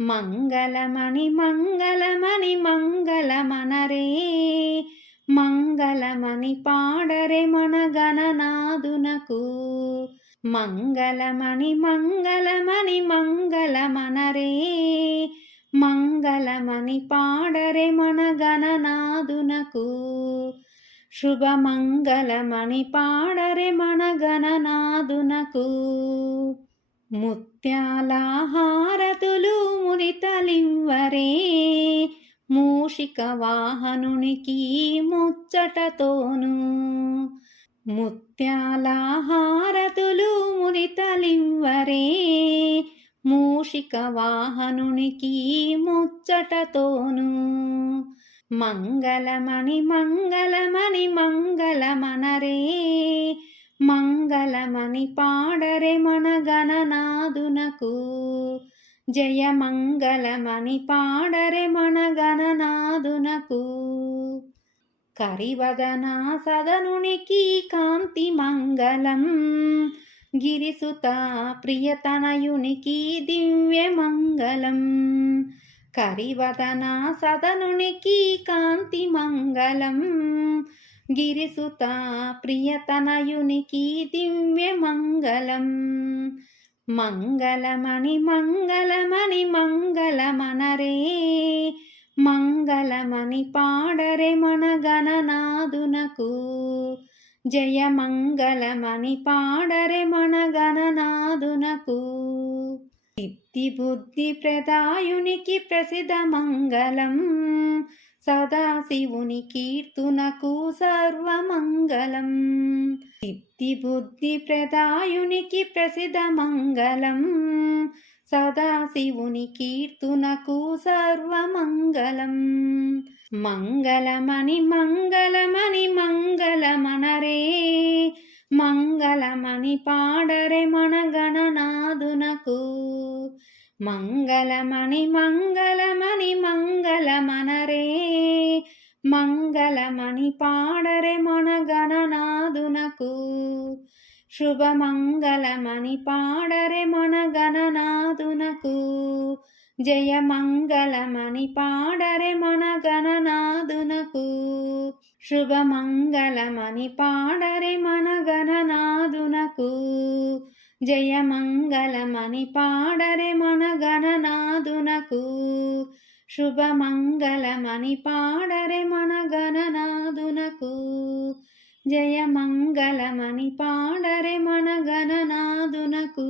మంగళమణి మంగళమణి మంగళమనరే. మంగళమణి పాడరే మన గణనాదునకు మంగళమణి మంగళమణి మంగళమనరే. మంగళమణి పాడరే మన గణనాదునకు శుభమంగళమణి పాడరే మన గణనాదునకు ముత్యాల హారతులు ముదితలివ్వరే మూషిక వాహనునికి ముచ్చటతోను ముత్యాల హారతులు ముదితలివ్వరే మూషిక వాహనునికి ముచ్చటతోను మంగళమణి మంగళమణి మంగళమనరే. మంగళమణి పాడరే మన గణనాదునకు జయ మంగళమణి పాడరే మన గణనాదునకు కరివదన సదనునికి కాంతి మంగళం. గిరిసుత ప్రియతనయునికి దివ్య మంగళం. కరివదనా సదనునికి కాంతి మంగళం. గిరిసుత ప్రియతనయునికి దివ్య మంగళం. మంగళమణి మంగళమణి మంగళమనరే. మంగళమణి పాడరే మన గణనాదునకు జయ మంగళమణి పాడరే మన గణనాదునకు సిద్ధి బుద్ధి ప్రదాయునికి ప్రసిద్ధ మంగళం. సదాశివుని కీర్తునకు సర్వమంగళం. సిద్ధి బుద్ధి ప్రదాయునికి ప్రసిద్ధ మంగళం. సదాశివుని కీర్తునకు సర్వమంగళం. మంగళమణి మంగళమణి మంగళమనరే. మంగళమణి పాడరే మన గణనాదునకు మంగళమణి మంగళమణి మంగళమనరే మంగళమణి పాడరే మణగణనాదునకు శుభమంగళమణి పాడరే మన గణనాదునకు జయ మంగళమణి పాడరే మన గణనాదునకు శుభమంగళమని పాడరే మన గణనాదునకు జయ మంగళమని పాడరే మన గణనాదునకు శుభమంగళమని పాడరే మన గణనాదునకు జయ మంగళమని పాడరే మన గణనాదునకు